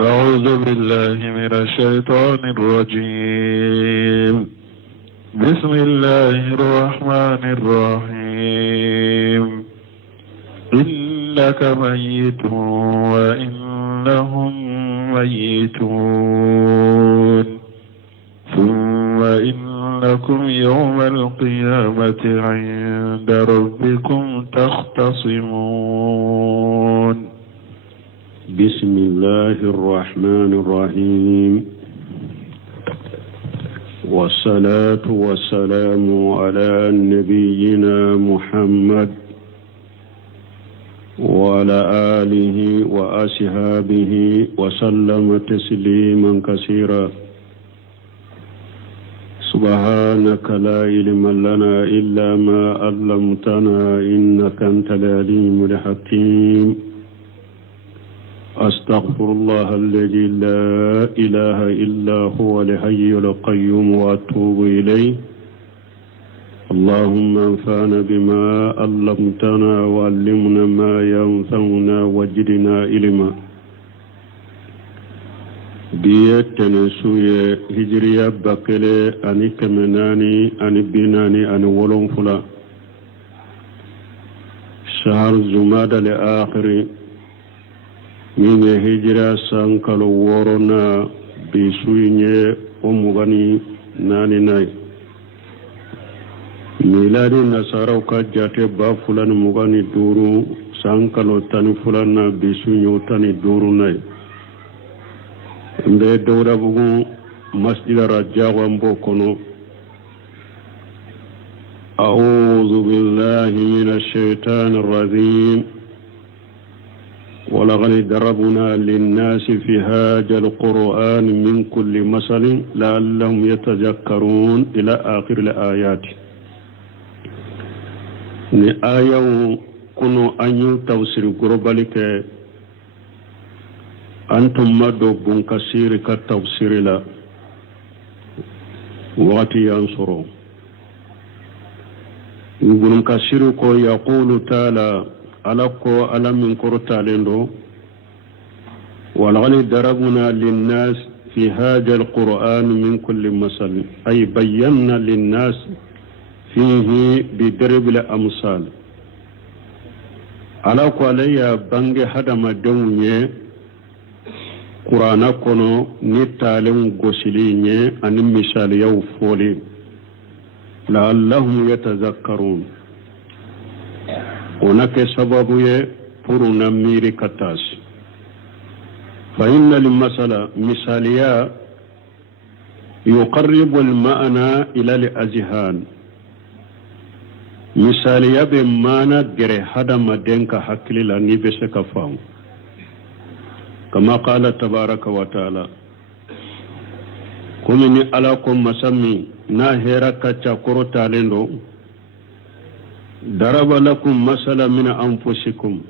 أعوذ بالله من الشيطان الرجيم. بسم الله الرحمن الرحيم. إنك ميت وإنهم ميتون ثم إنكم يوم القيامة عند ربكم تختصمون. بسم الله الرحمن الرحيم. والصلاة والسلام على نبينا محمد وعلى آله وأصحابه وسلم تسليما كثيرا. سبحانك لا علم لنا إلا ما علمتنا إنك أنت العليم الحكيم. أستغفر الله الذي لا إله إلا هو الحي القيوم وأتوب إليه. اللهم انفعنا بما علمتنا وعلمنا ما ينفعنا وزدنا علما. بيتنا سوية هجرية بكلة أني كمناني أني بناني أني ولون فلا شهر زماد الآخر من هجرة سانكالو ورونا بسوية أمغاني ناني ناي. ميلادي نصارى كجاتي بافلان مغاني دورو سانكالو تاني فلانا بسوية تاني دورو ناي. mbe dawda bugu masjid rajawa mbokono. أعوذ بالله من الشيطان الرجيم. ولقد ضربنا للناس في هذا القرآن من كل مثل لعلهم يتذكرون إلى آخر الآيات. ni ayaw kuno anyu tafsir gurbalike أنتم مدوا بن كثير كالتفسير لا وقت ينصروا ابن كثير يقول تعالى ألقوا ألم ينكر تعالى ولقد ضربنا للناس في هذا القرآن من كل مثل أي بينا للناس فيه بضرب الأمثال. ألقوا علي بنج هدم الدنيا Qur'ana kono ni talen gosili nye ani misaliyaw foli la'allahum yatazakkarun. Onake sababu ye puru na miri katas. Fa inna limasala misaliya yuqarribu al-ma'na ila al-azhan. Misaliya be mana gere hadama denka hakili la ni bese ka famu. كما قال تبارك وتعالى كمني ألاكم مسمي ناهرة كتاكورو تالندو ضرب لكم مثلا من أنفسكم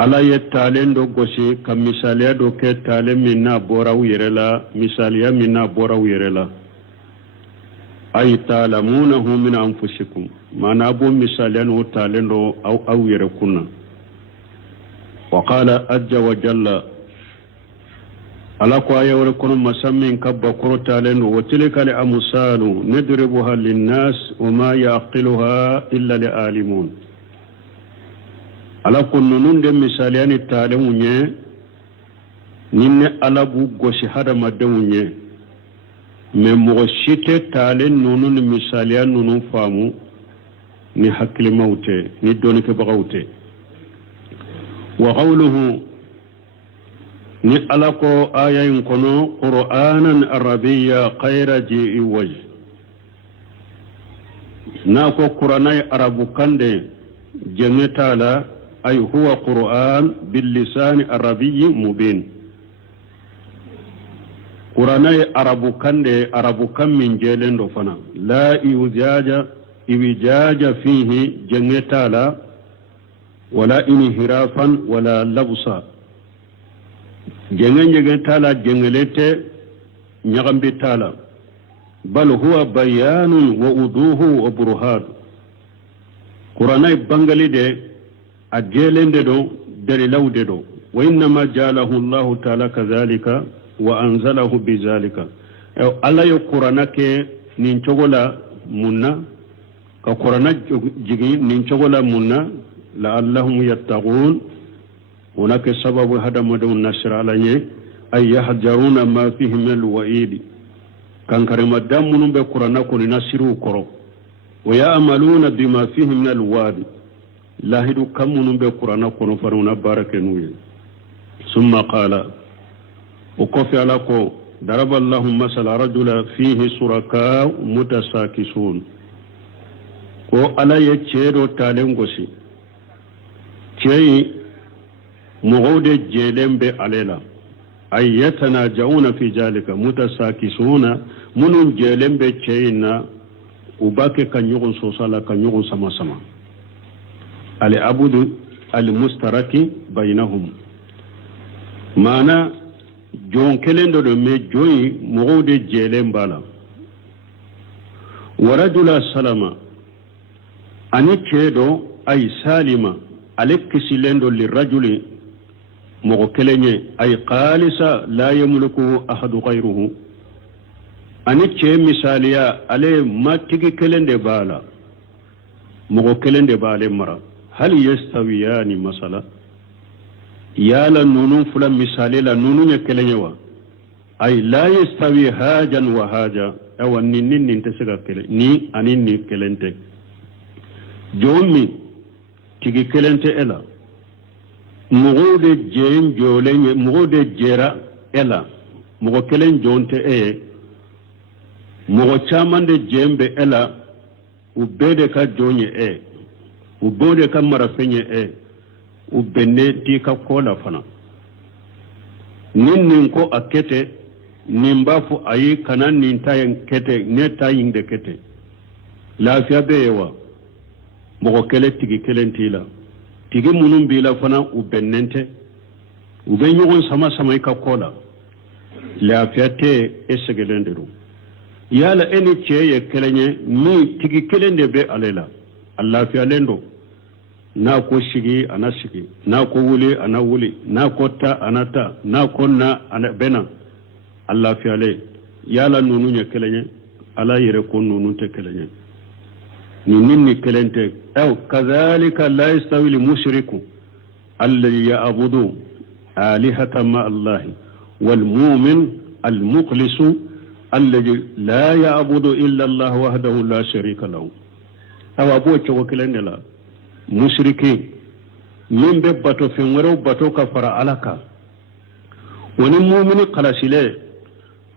ألا يتالندو قسي كمثاليا دو كتالي منا بوراو يرلا مثاليا منا بوراو يرلا أي تعلمونه من أنفسكم ما نابو مثاليا نو تالندو أو يركونا. وقال عز وجل على قاية ولكن مسمين كبكرو تالين وتلك الأمثال نضربها للناس وما يعقلها إلا العالمون. على كل نون دم مثاليان التالمونية نين على بوغوشي هذا مدونية من مغشيت تالين نون مثاليان نون فامو ni hakili maute ni doni ke bagaute. وقوله نألقوا آية كنو قرآنا عربيا غير جيء وجه. ناكو قرآني عرب كندي جميتالا أي هو قرآن باللسان العربي مبين. قرآني عرب كندي عرب كم من جيلين رفنا لا إوجاج فيه جميتالا ولا انحرافا ولا لبسا. جنجن تالا جنجلته نغمبي تالا بل هو بيان ووضوح وبرهان. قرآن بانغالي دي أجيلين دي دو دليلو دي دو وإنما جعله الله تعالى كذلك وأنزله بذلك الله يقرنك نينشغلا منا كقرنا جيجي نينشغلا منا لعلهم يتقون هناك سبب هذا مدون النشر عليه أي يحذرون ما فيه من الوعيد كان كريم الدم من بقرنا كل نشروا كرو ويعملون بما فيه من الوعد لا هدو كم من بقرنا كل فرنا بارك نوي ثم قال وكفي لكم ضرب الله مثلا رجلا فيه شركاء متساكسون وعلى يتشيرو تالنغوسي تشي مغود جيلم بعليلا أي يتناجعون في ذلك متساكسون من جيلم بچينا وباكي كان يغن سوسالا كان يغن سما سما العبد المسترك بينهم معنى جون كلندو دو مي جوي مغود جيلم بالا ورجل السلام أني تشيدو أي سالما عليك سيلندو للرجل مغكلني أي قالسا لا يملكه أحد غيره أني تشي مثاليا عليه ما تيجي كلند بالا مغكلند بالا مرا هل يستويان مثلا يا لا نونو فلا مثالي لا نونو يكلنيوا أي لا يستوي هاجا وهاجا أو نين ننتسغا كلن ني أني ني كلنت جومي تيجي كلنت إلا مغود جين جولين مغود جيرا إلا مغو كلن جونت مغو چامان دي جين بي إلا وبيدكا جوني وبودكا مرفيني ubenne ti ka kola fana nin ko akete nin bafu ayi kanan nin tayen kete ne tayin de kete lafiya bewa mogo kele tigi kelentila tigi munun bila fana ubennente uben yugon sama sama ka kola lafiya te esegelenderu yala eni cheye kelenye mi tigi kelende be alela allah fi alendo na ko shigi ana shigi na ko wuli ana wuli na ko ta ana ta na ko na ana bena Allah fi ale yala nunu nya kelenye ala yere ko nunu te kelenye ni ninni kelente aw kadhalika la yastawi al mushriku alladhi ya'budu alihatan ma Allah wal mu'min al mukhlis alladhi la ya'budu illa Allah wahdahu la sharika lahu aw abo ko kelende la mushriki min be bato fenwero bato ka fara alaka woni mu'mini qalasile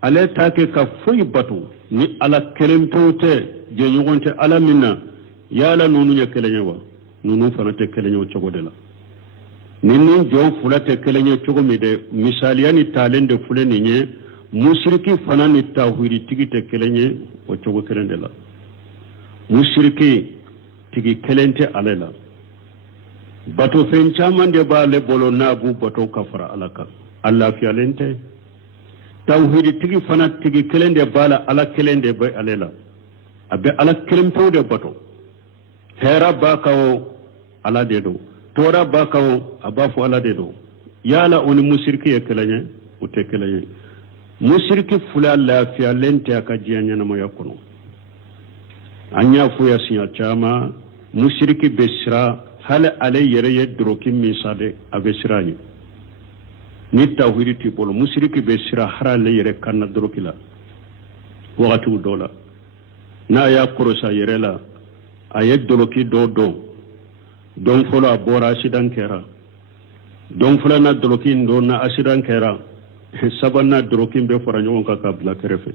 ale take ka fuy bato ni ala kelemtote je yugonte ala minna yala nunu nya kelenyewa nunu fana te kelenyewa chogodela ninni jo fulate kelenye chogomide misaliyani talende fuleni nye mushriki fana ni tawhidi tigite kelenye o chogo kelendela mushriki tigi kelente alela bato fen chaman de ba le bolo nabu bato kafara alaka Allah fi alente tawhidi tigi fana tigi kelende bala ala kelende bay alela abe ala kelemto de bato hera ba kawo ala de do tora ba kawo abafu ala de do yala oni mushriki ya kelenye ute kelenye mushriki fula la fi alente akajiyanya na moyakono anya fu ya sinya chama mushriki besra hal alay yere yedroki misade abesrani ni tawhidi tipolo mushriki besra harale yere kanna drokila waqatu dola na ya korosa yere la ayedroki do don folo abora sidan kera don folo na droki ndo na asidan kera sabana droki be foranyo ka kabla kerefe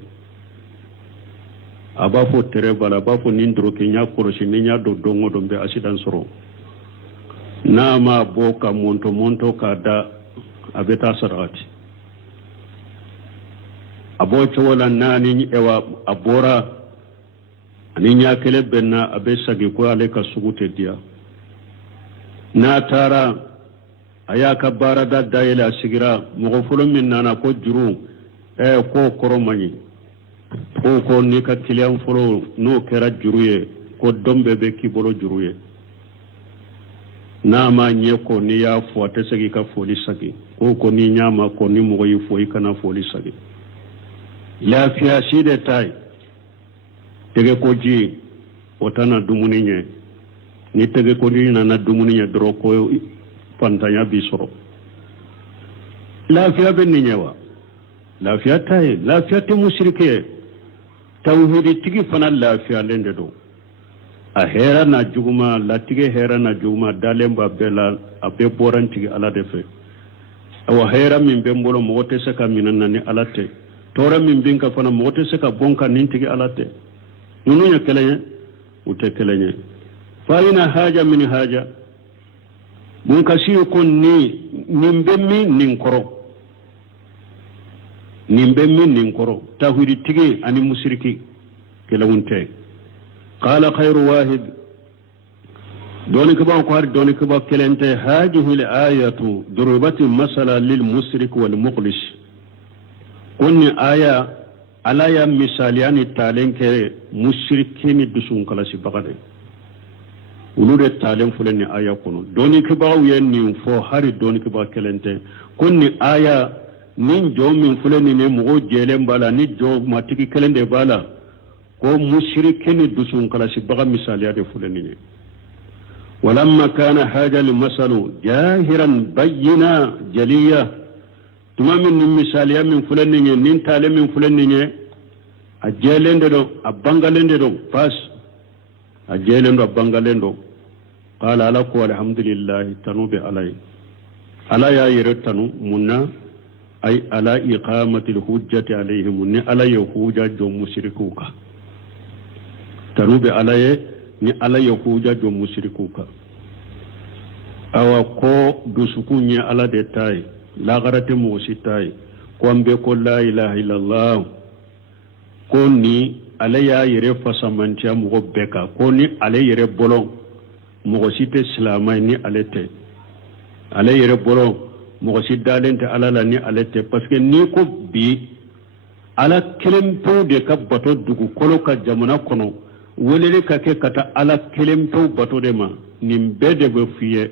abafo terebala abafo nindroki nya korosi ni nya do dongo do be asidan soro nama boka monto ka da abeta sarati abocho wala nani ewa abora ani nya kele benna abesa ge ko ale ka sugute dia na tara aya ka barada dayela sigira mo fulo min nana ko juru ko koromani ko ni ka kilian fulo no kera juruye ko dombe be ki bolo juruye n'a ma ɲɛ ko n'i y'a fɔ a tɛ se k'i ka foli sagi ko n'i ɲ'a ma ko ni mɔgɔ y'i fɔ i kana foli sagi lafiya si de ta ye tɛgɛ ko ji o tɛ na dumuni ɲɛ ni tɛgɛ ko ji nana dumuni ɲɛ dɔrɔn ko fantanya b'i sɔrɔ lafiya bɛ nin ɲɛ wa lafiya ta ye lafiya tɛ musiriki ye tawhiditigi fana lafiyalen de don a hɛrɛ n'a juguma latigɛ hɛrɛ n'a juguma dalen b'a bɛɛ la a bɛɛ bɔra n tigi ala de fɛ awa hɛrɛ min bɛ n bolo mɔgɔ tɛ se ka minɛ na ni ala tɛ tɔɔrɔ min bɛ n kan fana mɔgɔ tɛ se ka bɔ n kan ni n tigi ala tɛ ninnu ye kelen ye u tɛ kelen ye fa'ina haja min haja mun kasi ye ko nin bɛ min nin kɔrɔ nin bɛ min nin kɔrɔ tawhiditigi ani musiriki kelenw tɛ قال خير واحد دونك باقار دونك باكلنت هذه الآية ضربت مثلا للمشرك والمخلص كن آية على يا مثاليان التالين كمشركين دسون كلاس بغداد ولود التالين فلان آية كنو دونك باو ينين فو هاري دونك باكلنت كن آية نين جو من فلان نمو جيلن بالا ني جو ما تيكي كلن دي بالا ko mushrikini dusun kala si baga misaliya de fulani walamma kana haja li masalu jahiran bayyina jaliya tuma min misaliya min fulani nin tale min fulani a jelende do a bangalende do fas a jelendo a bangalendo qala ala ko alhamdulillah tanubi alai ala ya yiratanu munna ay ala iqamati alhujjati alayhim ni ala yahuja jo mushrikuka tanube alaye ni ala yahuja jo mushrikuka awa ko dusukunye ala de tay la garate mo sitai ko ambe ko la ilaha illallah ko ni ala ya yere fasamanti am go beka ko ni ala yere bolon mo site islamay ni alete ala yere bolon mo sidalente ala la ni alete parce que ni ko bi ala kelempo de ka bato dugu kolo ka jamana kono welele ka ke kata ala kelempo bato de ma nim bede be fiye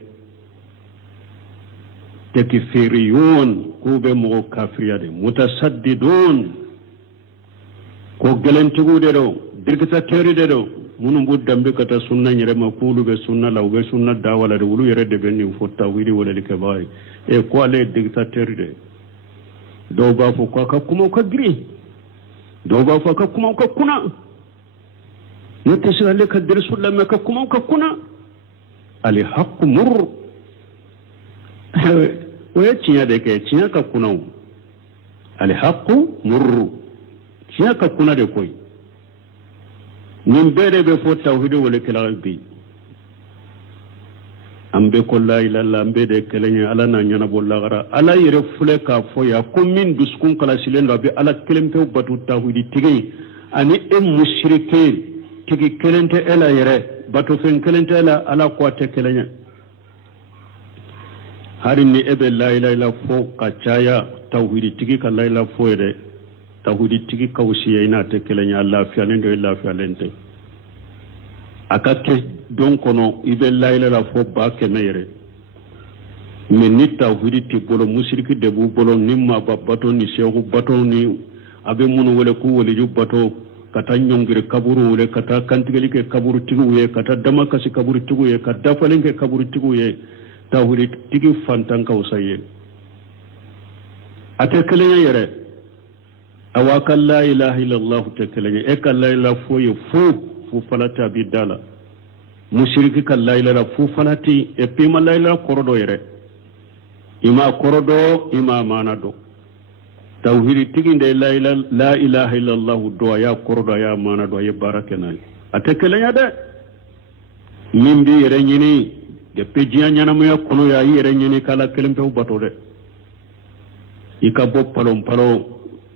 tekfiriyun ko be mo kafiriya de mutasaddidun ko gelentigu de do dirgata teri de do munum bu dambe kata sunna nyere ma kulu be sunna law be sunna dawala de wulu yere de be ni fotta wiri wala de kabay e ko ale dirgata teri de do ba fu ko ka kuma ka gri do ba fu ka kuma ka kuna يتصل عليك الدرس ولا ما ككم ككنا الحق مر ويتشيا ديك تشيا ككنا الحق مر تشيا ككنا ديكوي من بير بفوت توحيد ولا كلامي ambe ko la ila la ambe de kelenya ala na nyana bolla gara ala yere fule ka foya ko min duskun kala silendo be ala kelempe batu tawhidi tigi ani mushrike tigi kelente ela yere bato fen kelente ela ala ko te kelenya hari ni ebe la ilaha illa fo ka chaya tawhidi tigi ka la ilaha fo yere tawhidi tigi ka usiye ina te kelenya Allah fi alendo illa fi alente akake don kono ibe la ilaha illa fo ba ke meyere min ni tawhidi ti bolo musriki de bu bolo nimma bato ni shehu bato ni abe munu wala ku wala ju bato kata nyongire kaburu wala kata kantigeli ke kaburu tigu ye kata dama kasi kaburu tigu ye kata falen ke kaburu tigu ye tawhidi tigi fantan ka usaye ate kelenya yere awaka la ilaha illallah te kelenya e ka la ilaha fo ye fu falata bidala mushriki ka la ilaha fu falati e pima la ilaha korodo yere ima korodo ima manado tawhidi tiginde la ilaha illallah do ya korodo ya manado ya barakena ate kelenya de mimbi yere nyini de pejiya nyana mo ya kono ya yere nyini kala kelempe bato de ikabo palom palo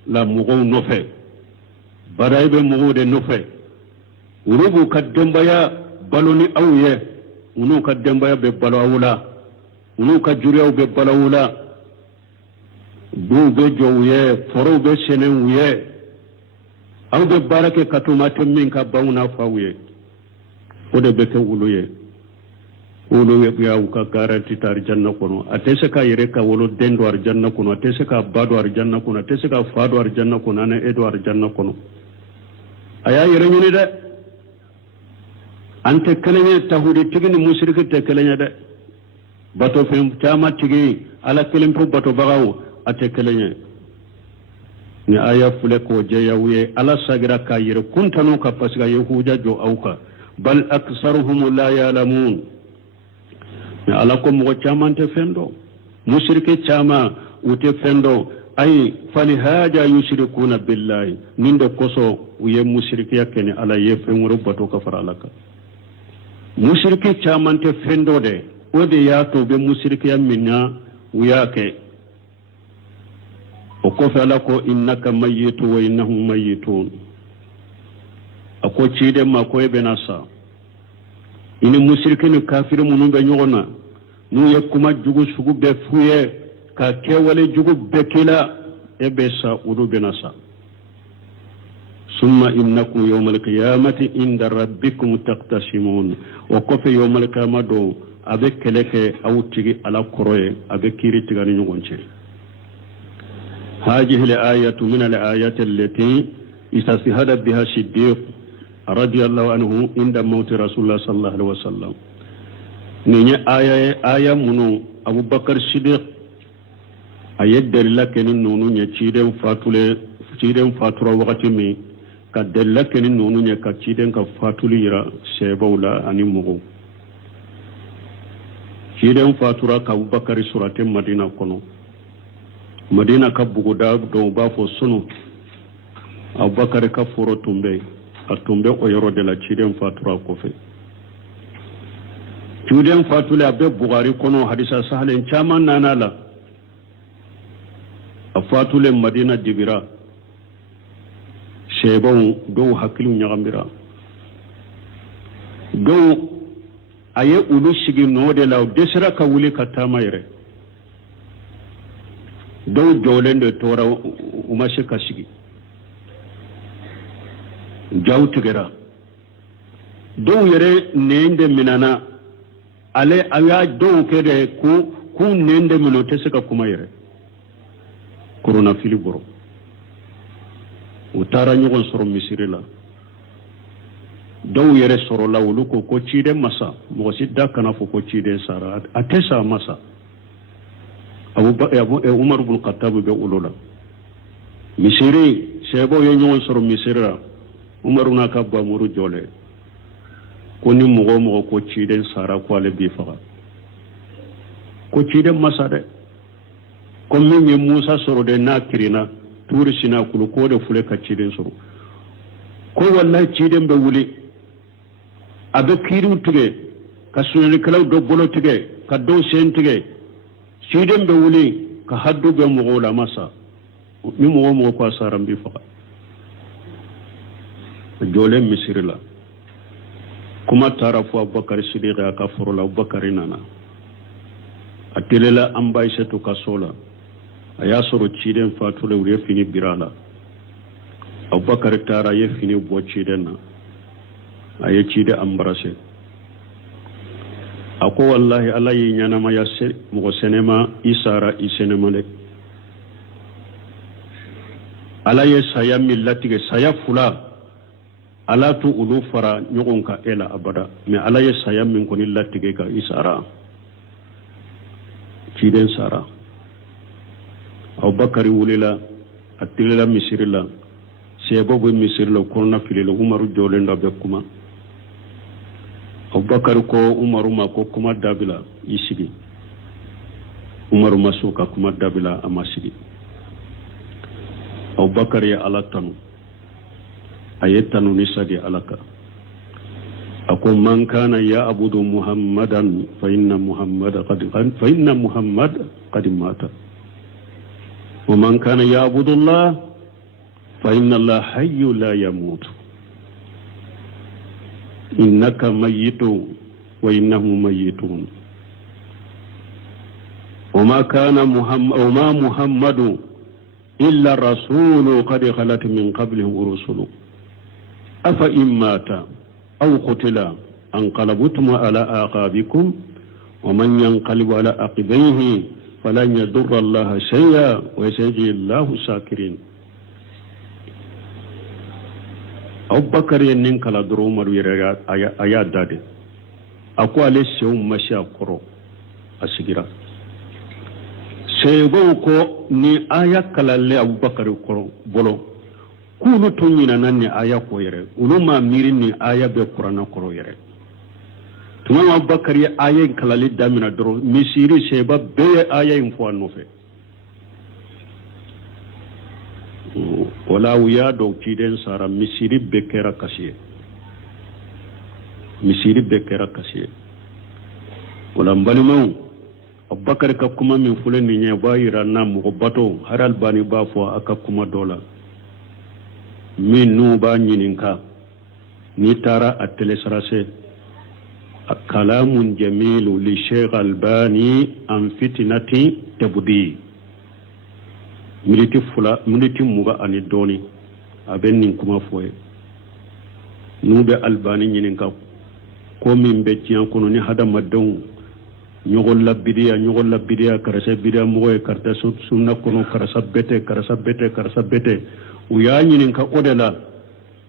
la mugo nofe baraybe mugo de nofe urubu kadembaya baloni awye unu kadembaya be balawula unu ka juriyaw be balawula du be jowye foro be senenye aw be barake katuma temmin ka bawna fawye o de be ke wuluye wolo ya uka garanti tar janna kono atese ka yere ka wolo dendo ar janna kono atese ka bado ar janna kono atese ka fado ar janna kono ana edo ar janna kono aya yere nyini de ante kelenya tahudi tigini mushrike te kelenya de bato fem chama tigi ala kelem fu bato bagaw ate kelenya ni aya fule ko je yawye ala sagira ka yere kuntano ka pasga yahuja jo auka bal aksaruhum la ya'lamun na ala ko mo chama te fendo mushrike chama ute fendo ay fali haja yushrikuna billahi ninde koso uye mushrike yakene ala ye fenworo bato ka fara alaka mushrike chama te fendo de ode ya to be mushrike ya minna uyake o ko fala ko innaka mayyitu wa innahum mayyitun ako cide ma ko e benasa ini mushrike ni kafir munun be nyogona nu yakuma jugu sugu be fuye ka kewale jugu be kila e be sa udu benasa summa innakum yawmal qiyamati inda rabbikum taqtasimun wa kofe yawmal qiyamado abe keleke awtigi ala koroye abe kiri tigani nyugonche هذه الآية من الآيات التي استشهد بها الصديق رضي الله عنه عند موت رسول الله صلى الله عليه وسلم نيني آية منو أبو بكر الصديق أيد لك نونو نيتشيدن فاتورة وقت مي كدل لك نونو نيكاتشيدن كفاتولي يرا سيبولا أني مغو شيدن فاتورة كأبو بكر سورة مدينة كنو madina ka buguda do ba fo sunu abubakar ka foro tumbe a tumbe o yoro de la ciden fatura kofe ciden fatule abe bugari kono hadisa sahalen chaman nanala a fatule madina dibira shebon do hakilu nyagambira do aye ulu shigi no de la desira ka wuli katama yere dow jolende tora umashe kashigi jawtigera dow yere nende minana ale aya dow kede ku nende mino teseka kuma yere corona fili boro utara nyogon soro misiri la dow yere soro la wulu ko cide masa mo sidda kana fo ko cide sara atesa masa Umar ibn Khattab be ulola misiri sebo ye nyon soro misira Umar na ka ba muru jole ko ni mo ko ciden sara ko ale bi faga ko ciden masade ko min ye Musa soro de na kirina turi sina kulu ko de fule ka ciden soro ko wallahi ciden be wuli abe kiru tuge ka sunni kala do bolo tuge ka do sen tuge ciden be wuli ka haddu be mo la masa ni mo ko asaram bi faqa jole misirila kuma tarafu abubakar siddiq ka furula abubakar nana atelela ambaisha to kasola aya soro ciden fatule wure fini birala abubakar tara ye fini bo ciden na aye cide ambarase ako wallahi ala yi nyanama ya se mo senema isara isenema le ala ye saya millatige saya fula ala tu ulu fara nyogon ka ela abada me ala ye saya min ko ni latige ka isara ciden sara abubakar wulila atilila misirila sebo bo misirila korna filila umaru jolenda be kuma abubakar ko umaru ma ko kuma dabila isigi umaru masuka kuma dabila amasigi abubakar ya alatanu ayetanu nisadi alaka ako man kana ya abudu muhammadan fa inna muhammad qad mata wa man kana ya abudu allah fa inna allah hayyu la yamutu innaka mayyitu wa innahum mayyitun وما كان محمد إلا رسول قد خلت من قبله رسل أفإن مات أو قتل انقلبتم على آقابكم ومن ينقلب على عقبيه فلن يضر الله شيئا وسيجزي الله الشاكرين أبو بكر ينين كلا درو مرو آيا دادي أكو عليه سيوم مشي أكرو أسيجرا سيبو كو ني آيا كلا لي أبو بكر كرو بولو كونو تونينا ناني آيا كو يري ولو ما ميرين ني آيا بي قرآن كرو يري تمام أبو بكر آيا كلا لي دامنا درو مسيري سيبا بي آيا ينفوان نوفي wala wuya do kiden sara misiri bekera kasiye wala mbalimu abubakar ka kuma min fule ni nya bayira na mu bato haral bani ba fo aka kuma dola min nu ba nyininka ni tara atele sarase kalamun jamilu li Sheikh Albani an fitnati tabdi miniti muga ani doni aben nin kuma foye nube albani nyinin ka ko min be tiyan kono ni hada madon nyogol labbidiya karasa bidiya moye karta sunna kono karasa bete uya nyinin ka odela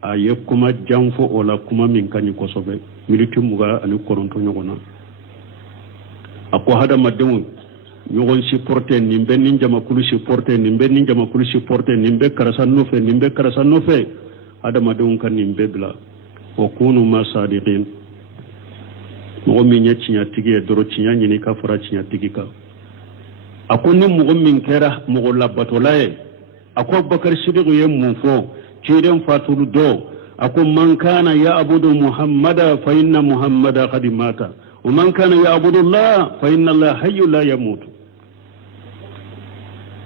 aye kuma janfo ola kuma min kanyi kosobe miniti muga ani koronto nyogona ako hada madon ñogon supporter nimbe nin jama kulu supporter nimbe karasa nofe adama dum kan nimbe bla wa kunu ma sadiqin mo mi nyati tigi doro cinya nyini ka fara cinya tigi ka akonni mo min kera mo labato laye akko bakar sidiq yem mu fo ciden fatulu do akko man kana ya abudu muhammada fa inna muhammada qad mata wa man kana ya abudu allah fa inna allah hayyu la yamut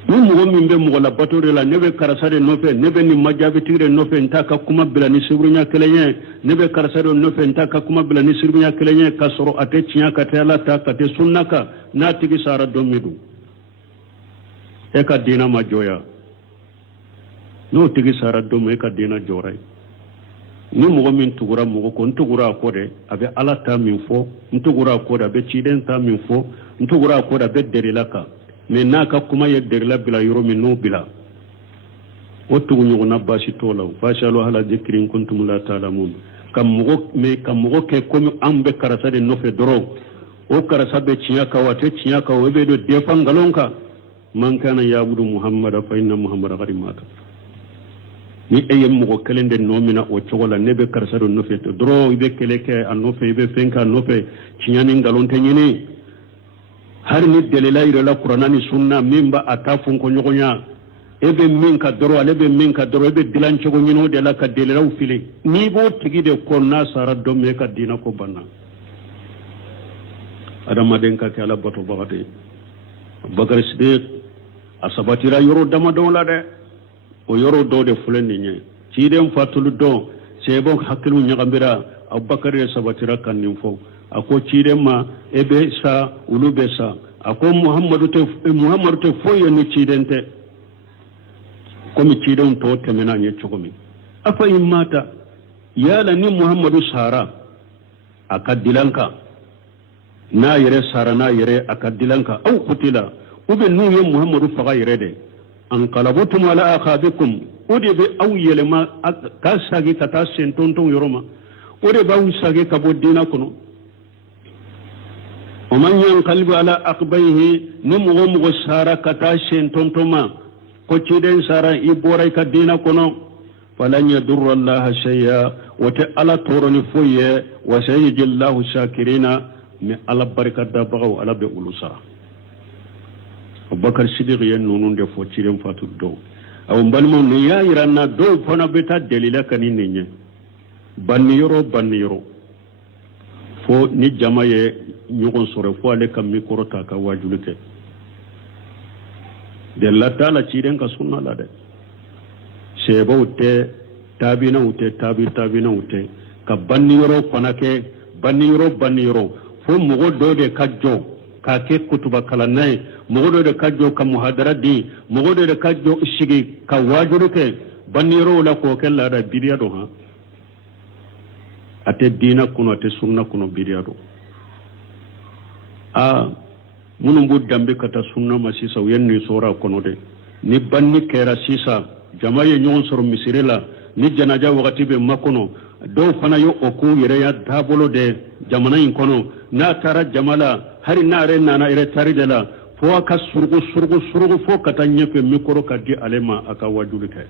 mun mo min be mo la batore la nebe karasare nofe nebe ni majabi tire nofe ntaka kuma bila ni sibrunya kelenye nebe karasare nofe ntaka kuma bila ni sibrunya kelenye kasoro ate cinya katela ta kate sunnaka na tigi sara domidu e ka dina majoya no tigi sara domu e ka dina jorai ni mo min tugura mo ko ntugura ko de abe ala ta min fo ntugura ko de abe ciden ta min fo ntugura ko de abe derilaka mais naka kuma yedderla bila yoro min no bila otugu nyogona basi tola fashalu hala dhikrin kuntum la ta'lamun kam mo ke comme ambe karasa de nofe doro o karasa be cinya ka webe do defan galonka man kana yabudu muhammada fa inna muhammada qad mata ni eyem mo kelende nomina o chogola nebe karasa do nofe doro ibe keleke an nofe ibe fenka nofe cinya ni galonte nyini har ni delila ire la qur'ana ni sunna mimba atafun ko nyogonya ebe min ka doro ebe dilan chogo nyino de la ka delila u file ni bo tigi de ko na sara do me ka dina ko banna adama den ka kala bato bagade bagar siddiq asabatira yoro dama don la de o yoro do de fulen ni nye ci dem fatulu do sebo hakilu nyagambira abubakar sabatira kan nimfo ako cirema ebe sa ulube sa ako muhammadu te foyo ni cidente komi cidon to temena nye chokomi afa imata yala ni muhammadu sara akadilanka na yere sara na yere akadilanka au kutila ube nuye muhammadu faga yere de an kalabutum ala akhabikum ode be au yelema ka sagi kata sentonton yoroma ode ba usage kabo dina kono ومن ينقلب على عقبيه نمغم سارا كتاشين تنتما كوتشيدين سارا إبوري كدينا كنو فلن يضر الله شيئا وتألا تورني فوية وسيجي الله شاكرين من على بركة دابغو على بأولو سارا أبكر الصديق ينونون دي فوتشيدين فاتو دو أو مبالمون نيا إرانا دو فانا بيتا دليلا كنين نيني بانيرو fo ni jama ye ɲɔgɔn sɔrɔ fo ale ka mikoro ta ka wajulu kɛ della t'a la ciden ka sunna la dɛ sɛbɛw tɛ taabinaw tɛ ka banniyɔrɔ fana kɛ banniyɔrɔ fo mɔgɔ dɔ de ka jɔ k'a kɛ kutuba kalanna ye mɔgɔ dɔ de ka jɔ ka muhadara di mɔgɔ dɔ de ka jɔ sigi ka wajulu kɛ banniyɔrɔw la k'o kɛ laada bidiya dɔ han ate dina kuno ate sunna kuno bidiya do a munun bu dambe kata sunna ma sisa yenni sora kono de ni banni kera sisa jama ye nyon soro misire la ni janaja wakati be makono do fana yo oku yere ya dabolo de jamana in kono na tara jamala hari na re nana ire tari de la fo aka surgu fo kata nyepe mikoro kadi alema aka wajulu kay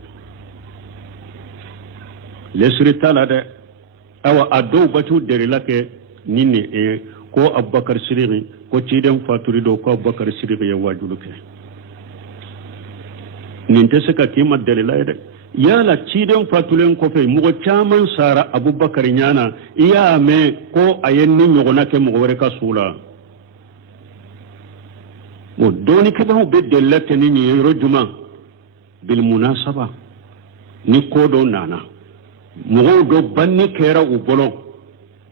lesri tala de awa ado batu dere lake nini e ko Abubakar Siddiq ko ciden faturi do ko Abubakar Siddiq ya wajulu kay ninte saka kima dalila de yala ciden fatulen ko fe mugo chaman sara Abubakar nyana iya me ko ayenni nyogona ke mugo wore ka sula mo doni ke ba be delate ni ni rojuma bil munasaba ni ko do nana mugo do banni kera u bolo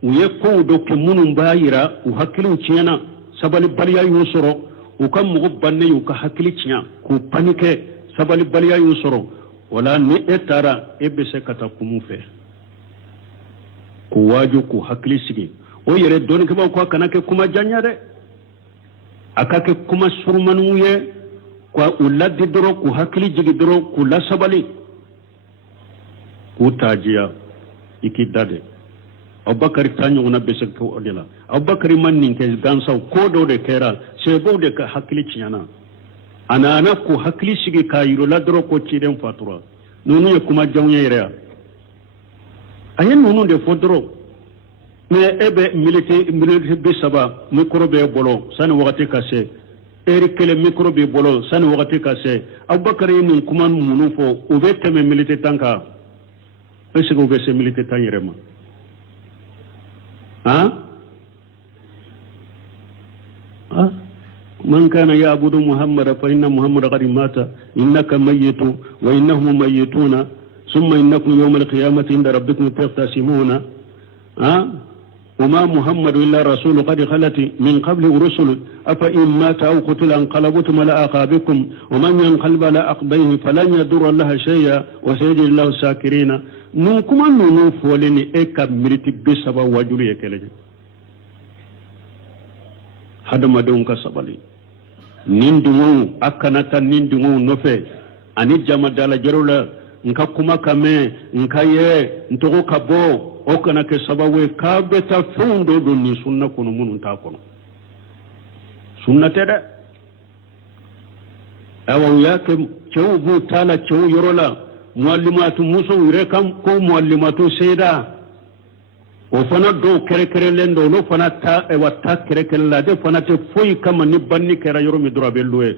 u ye ko do ke munun bayira u hakilu ciyana sabali baliya yusoro u kan mugo banne yu ka hakili ciya ku panike sabali baliya yusoro wala ni etara ebe se kata kumu fe ku waju ku hakili sigi o yere doni ke ba ko kanake kuma janya de akake kuma surmanu ye kwa uladi doro ku hakili jigi doro ku la sabali ku tajiya iki dade Abubakar tanyo na bese ko odela Abubakar man nin ke gansa ko do de kera se bo de ka hakili ciyana ana ko hakili sigi kayiro la doro ko ciden fatura nunu ye kuma jawnya yere ayen nunu de fodoro mais ebe milité be saba micro be bolo sani wakati kase eri kele micro be bolo sani wakati kase Abubakar yin kuma munu fo o be teme milité tanka est-ce que o be se milité tan yere ma من كان يعبد محمد فإن محمد قد مات إنك ميت وإنهم ميتون ثم إنكم يوم القيامة عند ربكم تختصمون وما محمد إلا رسول قد خلت من قبل رسل أفإن مات أو قتل انقلبتم على أعقابكم ومن ينقلب على عقبيه فلن يضر الله شيئا وسيجزي الله الشاكرين نوكم نوف ولني إيكا مريتي بسبا وجولي كلجي هذا ما دونك سبالي نندمو أكنتا نندمو نوفي أني جامع دالا جرولا nka kuma kame nka ye ntoko kabo o kana ke sababu ka beta fundo do ni sunna kono munun ta kono sunna tede awa yake cewu bu tala cewu yorola muallimatu muso wire kam ko muallimatu seda o fana do kere lendo no fana ta e watta kere la de fana te foyi kama ni banni kera yoro mi dura belluwe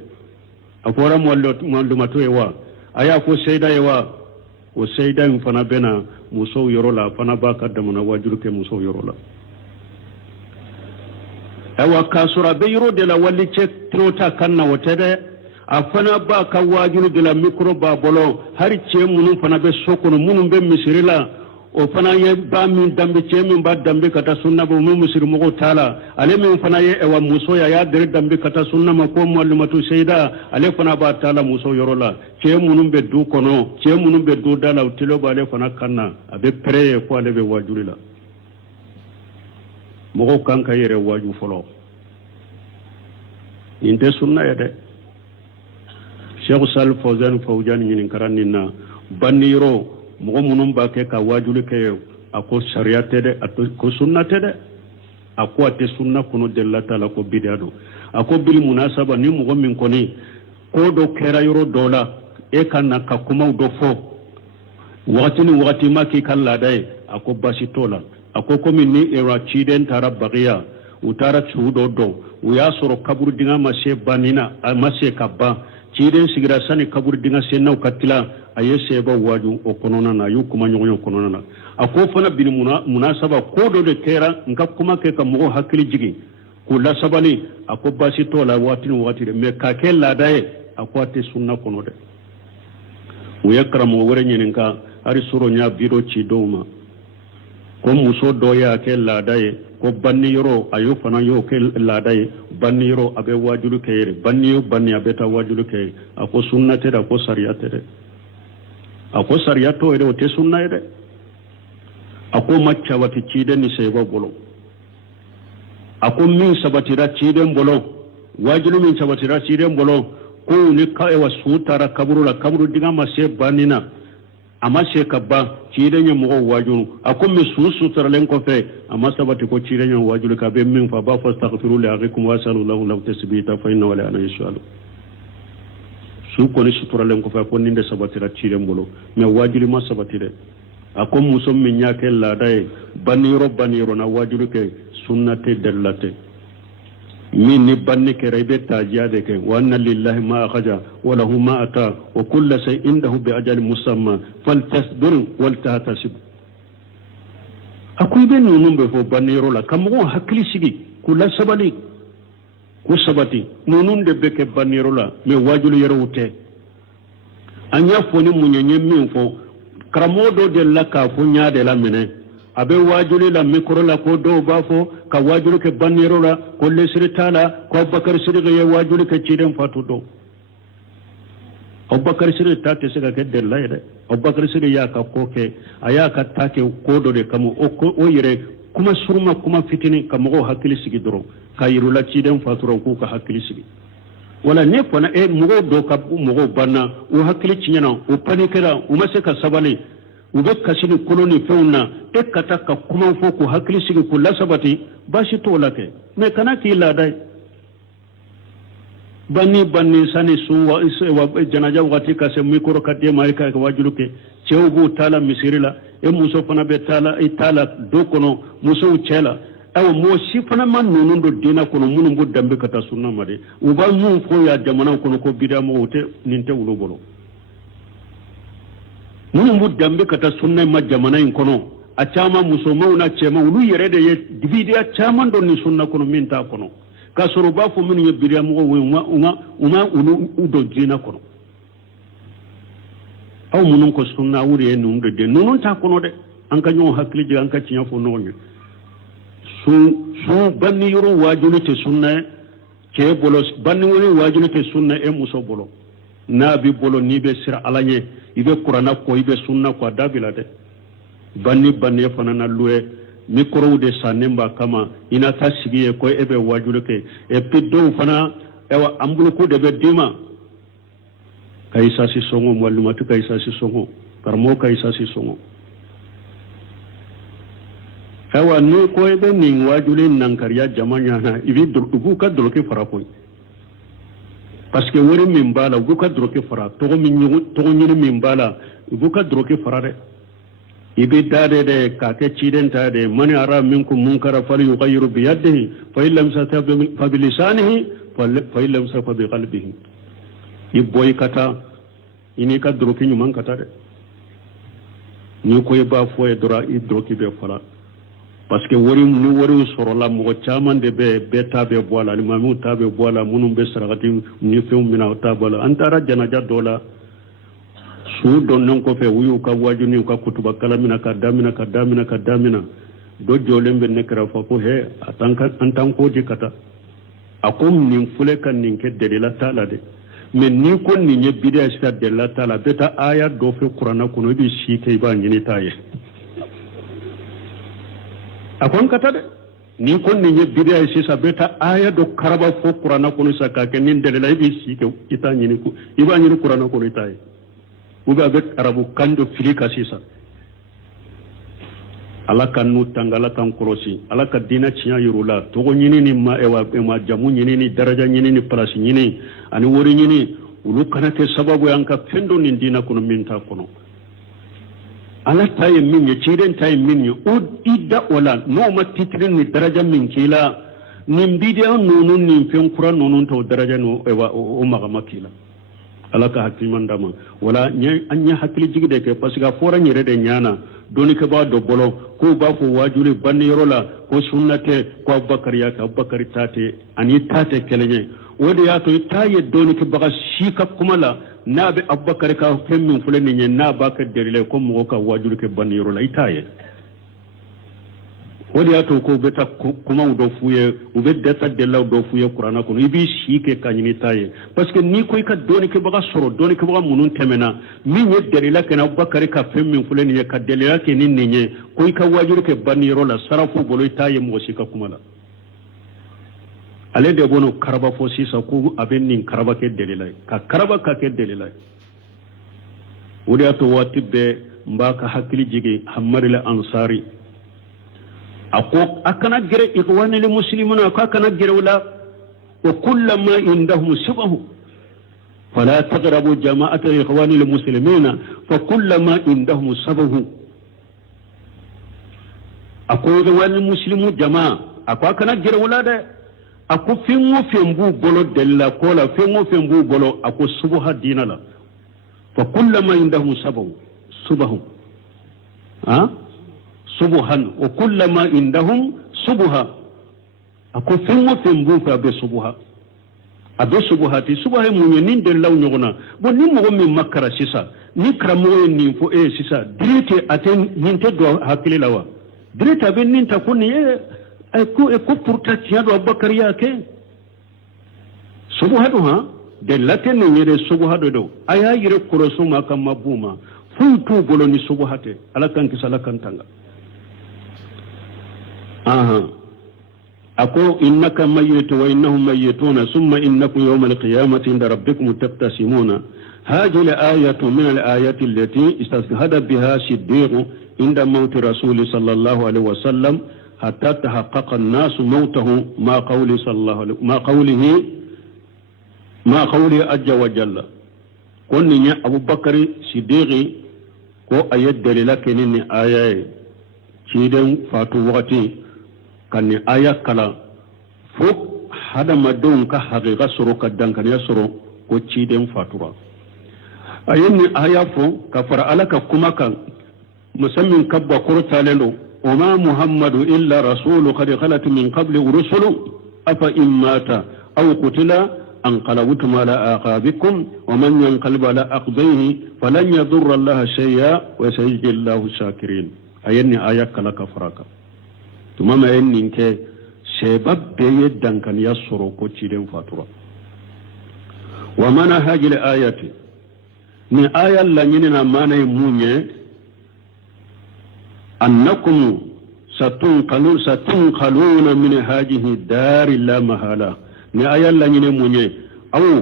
afora muallimatu e wa aya ko seida yawa o seida in fana bena muso yorola fana ba kaddamuna wajuru ke muso yorola awa kasura be yoro de la walli che trota kanna wotede a fana ba ka wajuru de la micro ba bolo hari che munun fana be sokono munun be misirila o fana ye ba min dambe che min ba dambe kata sunna bo mu musir mo tala ale min fana ye ewa muso ya dere dambe kata sunna ma ko mallumatu seida ale fana ba tala muso yorola che munun be du kono che munun be du dala utilo ba ale fana kanna abe preye ko ale be wajurila mo kan ka yere waju folo inde sunna yede Cheikh Sal Fawzan ni karanina baniro mogo munun ba ke ka wajulu ke ako sharia tede ko sunna tede ako ate sunna kono della tala ko bidado ako bil munasaba ni mogo min koni ko do kera yoro dola e kanna ka kuma do fo wakati ma ki kala dai ako basitola ako komi ni era chiden tara bagiya utara chudo do uya soro kabur dinga mashe banina mashe kabba chiden sigira sani kabur dinga senna katila aye seba waju o konona na yu kuma nyonyo konona na ako fana bin munasaba ko do de kera nka kuma ke ka mo hakili jigi ko la sabali ako basi to la wati de me ka ke la dai ako ate sunna kono de o yakramo wore nyen nka ari suro nya biro ci doma ko muso do ya ke la dai ko banni yoro ayo fana yo ke la dai banni yoro abe wajulu ke yere banni abeta wajulu ke ako sunna te da ko sariyate de ako sariyato ede wote sunna ede ako macca wati cide ni sebo bolo ako min sabatira ciden bolo wajulu min sabatira ciden bolo ko ni ka ewa sutara kaburu diga ma se banina ama se kabba ciden nya mo wajulu ako mi sutara len ko fe ama sabati ko ciden nya wajulu ka be min fa ba fastaghfiru li akhikum wa sallallahu lahu tasbita fa inna wala ana yusalu su ko ni sutura len ko fe ko ninde sabatira ciden bolo me wajulu ma sabatire ako muso min yake ladaye baniro na wajulu ke sunnate dallate min ni banni ke rebe tajiyade ke wa anna lillahi ma akhaja wa lahu ma ata wa kullu shay indahu bi ajali musamma faltasbir wal tahtasib akuy be nunum be fo baniro la kam ko hakli sigi kula sabali ko sabati nunum de be ke baniro la me wajulu yerawute anya foni munyenye min fo karamodo de la ka fo nyaade la mene abe wajuli la mikro la ko do bafo ka wajulu ke baniro la ko lesri tala ko bakar siri ye wajulu ke ciden fatu do Abubakar siri tate siga ke de la yede Abubakar siri ya ka ko ke aya ka take ko do de kamo o yire kuma surma kuma fitini kamo hakili sigi doro ka yirula ciden fatu ro ko ka hakili sigi wala ne fana mugo do ka mugo banna o hakili cinyana o panikera o maseka sabali o be kasini koloni feuna kata ka kuma fo ko hakili sigi ko la sabati bashi to lake me kana ki la dai banni sani suwa wa janaja wati ka se mikoro ka de mai ka wajuluke cewbu tala misirila muso fana be tala do kono muso cela aw mo si fana man nunun do dina kono munum bu dambe kata sunna made u ba mun fo ya jamana kono ko bida mo wote ninte wulo bolo munum bu dambe kata sunna ma jamana in kono a chama muso mauna chema ulu yere de ye dividia chama do ni sunna kono minta kono ka soro ba fo mun ye bida mo uma ulu do dina kono aw munun ko sunna wuri en num de nunun ta kono de an ka nyon hakli je an ka tinya fo no su banni yoro wajulu te sunna ke bolo banni woni wajulu te sunna muso bolo nabi bolo ni be sira alanye ibe qur'ana ko ibe sunna ko dabila de banni fana na luwe mikro de sanemba kama ina tasbiye ko ebe wajulu ke piddo fana ewa ambulo ko de be dima kaysa si songo walumatu kaysa si songo karmo kaysa si songo awa ni ko ebe nin wajuli nan kariya jamanya na ibi durdugu ka droke fara ko parce que wori min bala gu ka droke fara to nyini min bala gu ka droke fara de ibi dade de ka ke cidenta de man ara minkum munkara fal yughayyiru bi yadihi fa illam yastati fa bi lisanihi fa illam yastati fa bi qalbihi iboy kata ini ka droke nyuman kata de ni ko ba fo e dora i droke be fara parce que wori soro la mo chaman de be tabe bola ni mamu tabe bola munum be saragati ni fewum mina tabala antara janaja dola su don non ko fe wuyu ka wajuni ka kutuba kalamina ka damina do jolembe nekra fa ko he antan ko di kata akom nin fule kan nin ke de la taala de mais ni ko ni nye bidia sta de la taala beta aya do fe qur'ana kuno bi shi ke ba ngini taye akon kata de ni kon ni bidi ay sisa beta aya do karaba fo qur'ana ko sa ka ken nin de la bi si ke ita ni ko iba ni qur'ana ko itaay uga be arabu kando filika sisa ala kan nu tangala kan korosi ala ka dina ciya yurula to go nyini ni ma ma jamu nyini ni daraja nyini ni place nyini ani wori nyini ulu kana ke sababu yanka pendo ni dina kono minta kono ala tayi min ye ciren tayi min ye o idda wala no ma titrin ni daraja min kila nin bidiya nunun nin fen kura nunun to daraja no o maga makila ala ka hakkiman dama wala anya hakili jigide ke pasiga fora nyere de nyana doni ke ba do bolo ko ba fo wajuri banni rola ko sunnate ko Abubakar ya ka Abubakar tate ani tate kelenye wodi ya to taye doni ke baga shika kumala na be Abubakar ka femmin fulani ne na baka derile ko mo ka wajuri ke banni rola itaye wodi ya to ko beta kuma do fuye u be deta de law do fuye qur'ana ko ibi shike kanyini taye parce que ni ko ka doni ke baga soro doni ke baga munun temena min ye derila kana Abubakar ka femmin fulani ne ka delila ke nin ne ko ka wajuri ke banni rola sarafu bolo taye mo shika kumala ale de bono karaba fo sisa ku aben nin karaba ke delilay ka karaba ka ke delilay wodi ato watibbe mbaka hakili jigi hammari la ansari ako akana gere ikhwani lil muslimuna ka kana gere wala wa kullama indahum subahu فلا تقربوا جماعة الإخوان المسلمين فكلما عندهم سبه أقول والمسلم جماعة أقول كنا جر ولا أقول فين بو بلو دلا كولا فين بو بلو أقول سبها دين لا فكلما عندهم سبه سبها وكلما عندهم سبها أقول فين بو فأبي سبها abe subuhati subuhay munye nin de law nyogona bo ni mo mi makara sisa ni kramo ni fo sisa dirite aten hinte do hakili lawa dirite abe nin ta kunni ay ko pourta tiado abakar yake subuhadu ha de laten ni nyere subuhadu do aya yire koroso maka mabuma funtu bolo ni subuhate alakan kisala kantanga aha أقول إنك ميت وإنهم ميتون ثم إنكم يوم القيامة عند ربكم تقتسمون هذه الآية من الآيات التي استشهد بها صديق عند موت رسول صلى الله عليه وسلم حتى تحقق الناس موته ما قوله عز وجل قلنا يا أبو بكر صديق ko ayat dalila kenin aya ciden fatu wakati kan aya kala fo hada madon ka haqiqa suru ka dankan ya suru ko ciden fatura ayin aya fo ka fara alaka kuma kan musammin kabba kurta lelo وما محمد إلا رسول قد خلت من قبل رسل أفإن مات أو قتل انقلبتم على أعقابكم ومن ينقلب على عقبيه فلن يضر الله شيئا وسيجزي الله الشاكرين أيني آيات كلا كفراك ثم ما إنك سبب بيدن كان يسرو كتيرين فاتورا ومن هذه الآيات من آية لنيننا ما نيموني أنكم ستنقلون من هذه الدار لا محالة ni aya la nyine munye awu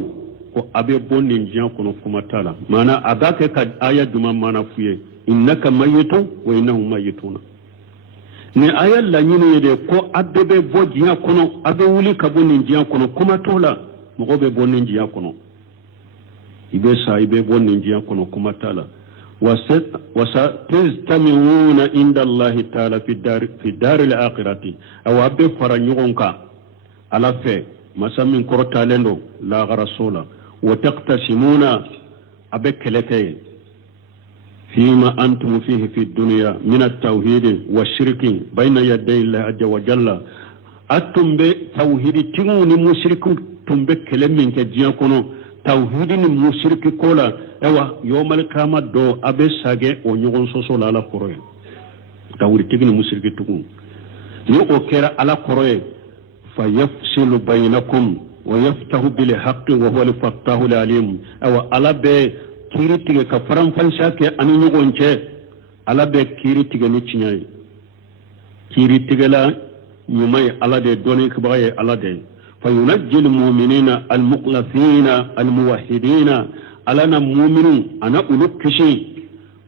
ko abe bonni njian kono kuma tala mana agake ka aya duma mana fuye innaka mayitun wa innahum mayituna ni aya la nyine de ko abebe bojiya kono abe wuli ka bonni njian kono kuma tola mo be bonni njian kono ibe bonni njian kono kuma tala وستجتمعون عند الله تعالى في الدار الآخرة أو أبي فرنيونكا على في مسمين كورتالندو لا رسولا وتقتسمون أبي كلتي فيما أنتم فيه في الدنيا من التوحيد والشرك بين يدي الله عز وجل أتم بتوحيد تنوني مشرك تم بكلمين كجيانكونو توحيد المشرك كولا ewa yomal kama do abe sage o nyogon soso la ala koroye tawri tigni musirki tugun ni o kera ala koroye fa yafsilu bainakum wa yaftahu bil haqqi wa huwa al fattahu al alim ewa ala be kiri tige ka faram fansa ke ani nyogon ce ala be kiri tige ni cinyai kiri tige la nyumay ala de doni kbaye ala de fa yunajjil mu'minina al muqlafina al muwahhidina alana mu'minu ana ulukkishi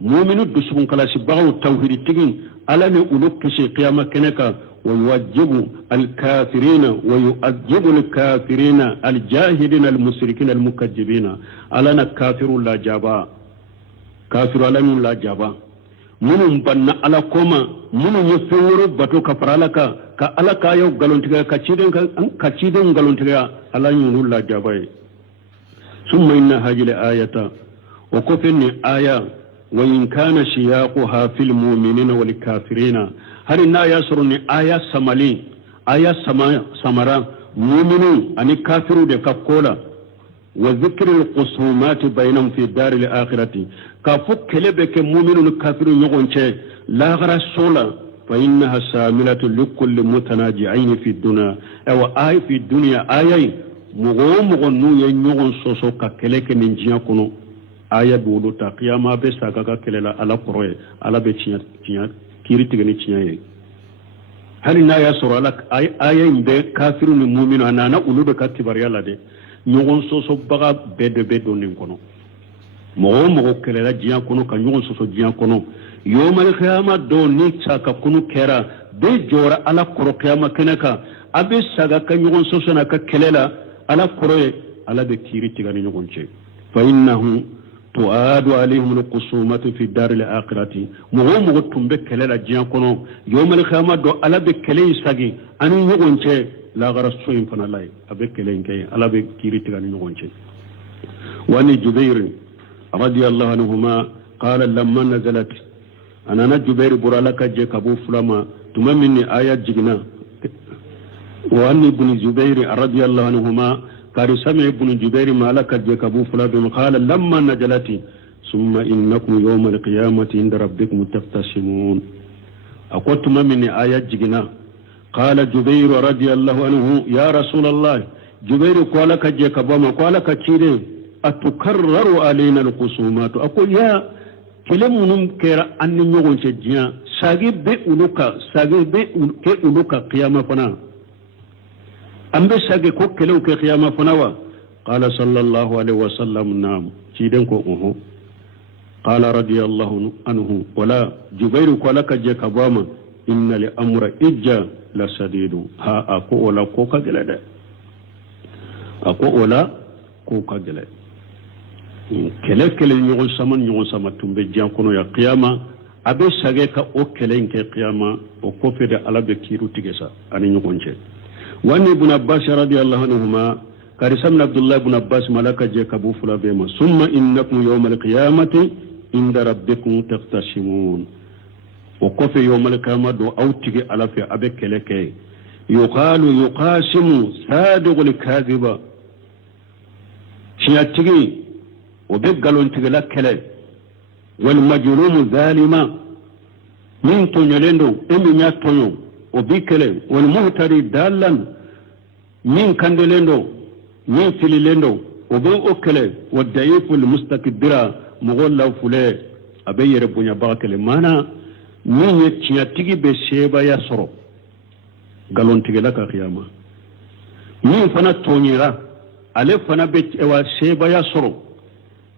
mu'minu dusukun kala sibahu tawhid tigin alana ulukkishi qiyamah keneka wa yuwajjibu al-kafirina wa yu'ajjibu al-kafirina al-jahidina al-mushrikina al-mukazzibina alana kafiru la jaba kafiru alanu la jaba munun banna ala koma munun yefeworo bato kafaralaka ka alaka yau galontiga ka ciden galontiga alanu la jaba ثم إن هذه الآية وكفن آية وإن كان شياقها في المؤمنين والكافرين هل إن آية سرني آية سمالي آية سمرا مؤمنون أن كافروا بكفكولا وذكر القصومات بينهم في الدار الآخرة كفك كلبك مؤمنون كافرون يغنشي لا غرسولا فإنها ساملة لكل متناجعين في الدنيا أو آي في الدنيا آية mogo nu ye ɲɔgɔn sɔsɔ ka kɛlɛ kɛ nin diɲɛ kɔnɔ aya bɛ olu ta kiyama bɛ sa ka kɛlɛ la ala kɔrɔ ye ala bɛ tiɲɛ kiiri tigɛ ni tiɲɛ ye hali na ya soro ala ayin be kafiru ni mu'minu anana ulu be katibari ala de ñogon soso baga bede be donin kono mo kelela jiya kono ka ñogon soso jiya kono yomal qiyama do ni saka kunu kera be jora ala koro qiyama kenaka abe saga ka ñogon soso na ka kelela ala koroye ala be kiri tigani ñogon ce fa innahu tu'adu alayhim alqusumatu fi dar al-akhirati mo tumbe kelela jiya kono yomal qiyama do ala be kele sagi ani ñogon ce la gara soyin fana lay abe kele kay ala be kiri tigani ñogon ce wani jubair radiyallahu anhuma qala lamma nazalat anana jubair buralaka je kabu fulama tuma minni aya jigna wa anni ibn jubair radiyallahu anhuma kari sami ibn jubair malaka je kabu fulama qala lamma najalati summa innakum yawm alqiyamati inda rabbikum taftasimun akotuma minni aya jigna qala jubair radiyallahu anhu ya rasul allah jubair qala ka je kabama qala ka chide atukarraru alaina alqusumatu aqul ya kelemunum kera anni ñogon ce jiya sage be ke uluka qiyama fana ambe sage ko kelew ke qiyama fana wa qala sallallahu alaihi wasallam nam ciden ko qala radiyallahu anhu wala jubairu ko laka je kabama inna li amra ijja la sadidu ha ako wala ko ka gelade kele ñogon sama tumbe jiyan kono ya qiyama abe sage ka o kele nke qiyama o ko fede ala be kiru tigesa ani ñogon ce wani ibn abbas radiyallahu anhuma kari samna abdullah ibn abbas malaka je kabu fula be ma summa innakum yawmal qiyamati inda rabbikum taqtasimun o ko fe yawmal qiyama do awtige ala fe abe kele ke yuqasimu sadiqul kadhiba shiyatigi وبقلون تقلا كلا والمجروم ظالما من تنيلندو امي ناتونو وبكلا والمهتري دالا من كاندلندو من فيليلندو وبو اوكلا والضعيف المستكبرا مغلا فلي ابي ربنا باكل مانا من يتياتيغي بشيبا يسرو قالون تقلا كقيامه من فنا تونيرا علي فنا بيت اوا شيبا يسرو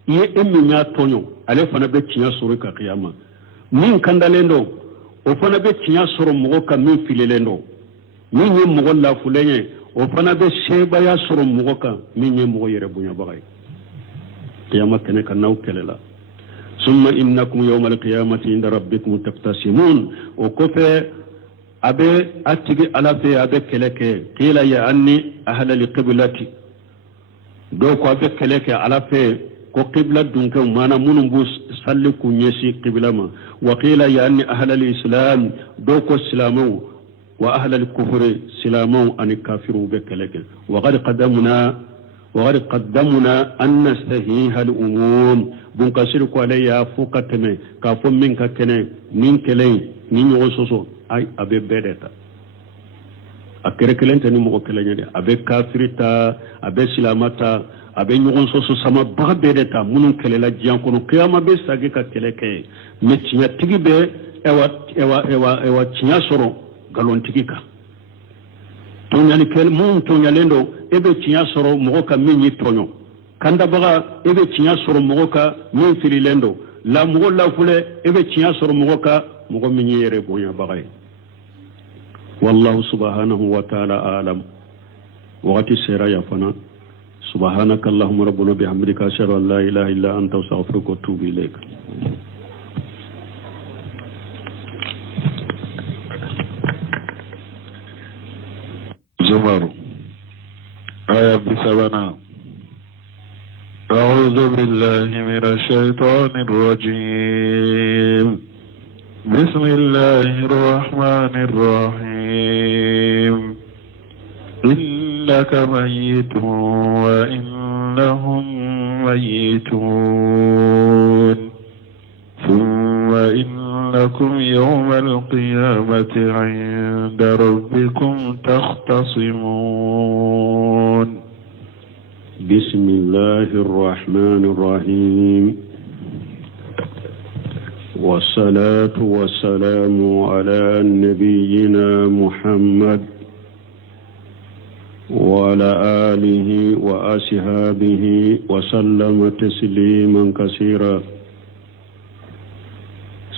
ye emmi nya tonyo ale fana be tinya soro ka qiyama min kandalendo o fana be tinya soro mo ka min filelendo min ye mo la fulenye o fana be sheba ya soro mo ka min ye mo yere bunya bagay qiyama kene kan naw kelela summa innakum yawm alqiyamati inda rabbikum taftasimun o ko fe abe atigi ala fe abe keleke qila ya anni ahla alqiblati do ko abe keleke ala fe ko qibla dunka mana munum bu salli ku nyesi qibla ma wa qila ya anni ahla al-islam do ko islamu wa ahla al-kufr islamu an kafiru be keleke wa qad qaddamna an nastahiha al-umum bun kasir ko alayya fuqatme ka fo min ka kene min kelay ni nyo soso ay abe bedeta akere kelente ni mo kelenya de abe kafirita abe islamata abe ñogon soso sama baga bede ta munun kelela jiyan kono qiyama be sage ka keleke me tinya tigi be ewa tinya soro galon tigi ka tonyali kel mun tonyalendo ebe tinya soro mo ka min yi tonyo kanda baga ebe tinya soro mo ka min fililendo la mo la fule ebe tinya soro mo ka mo min yere bonya baga wallahu subhanahu wa ta'ala alam waqti sera ya fana سبحانك اللهم ربنا بحمدك أشهد أن لا إله إلا أنت أستغفرك وأتوب إليك زمر آية بسبنا أعوذ بالله من الشيطان الرجيم بسم الله الرحمن الرحيم إنك ميت وإنهم ميتون ثم إنكم يوم القيامة عند ربكم تختصمون بسم الله الرحمن الرحيم والصلاة والسلام على نبينا محمد وعلى آله وأصحابه وسلم تسليما كثيرا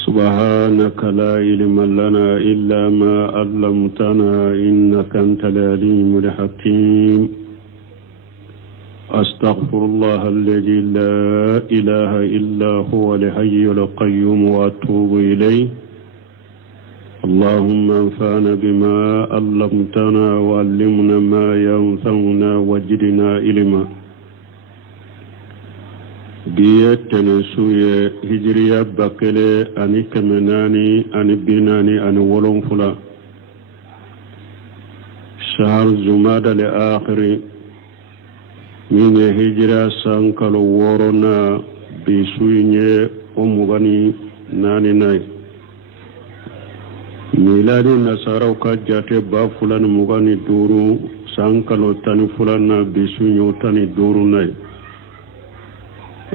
سبحانك لا علم لنا إلا ما علمتنا إنك أنت العليم الحكيم أستغفر الله الذي لا إله إلا هو الحي القيوم وأتوب إليه اللهم انفعنا بما علمتنا وعلمنا ما ينفعنا وزدنا علما بيتنا سوية هجرية بكلة أني كمناني أني بناني أني ولون فلا شهر زمادة لآخر من هجرة سانكالو ورونا بسوية أمغني ناني ناي ميلاد النصارى وكجات با فلان مغني دورو سانكالو تاني فلان بسوية تاني دورو ناي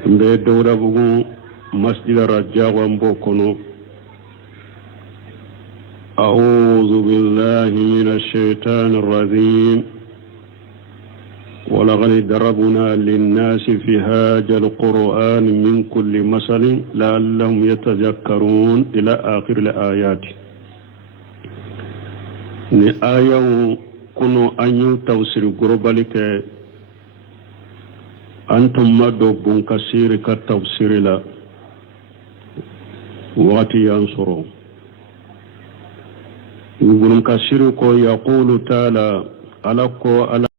mbe dawda bugu masjid Raja wambo kono أعوذ بالله من الشيطان الرجيم ولقد ضربنا للناس في هذا القرآن من كل مثل لعلهم يتذكرون إلى آخر الآيات ni ayaw kuno anyu tawsir gurbalike أنتم مدوا بنكسير كالتفسير لا وقت ينصرون يقولون كسير يقول تعالى ألقوا على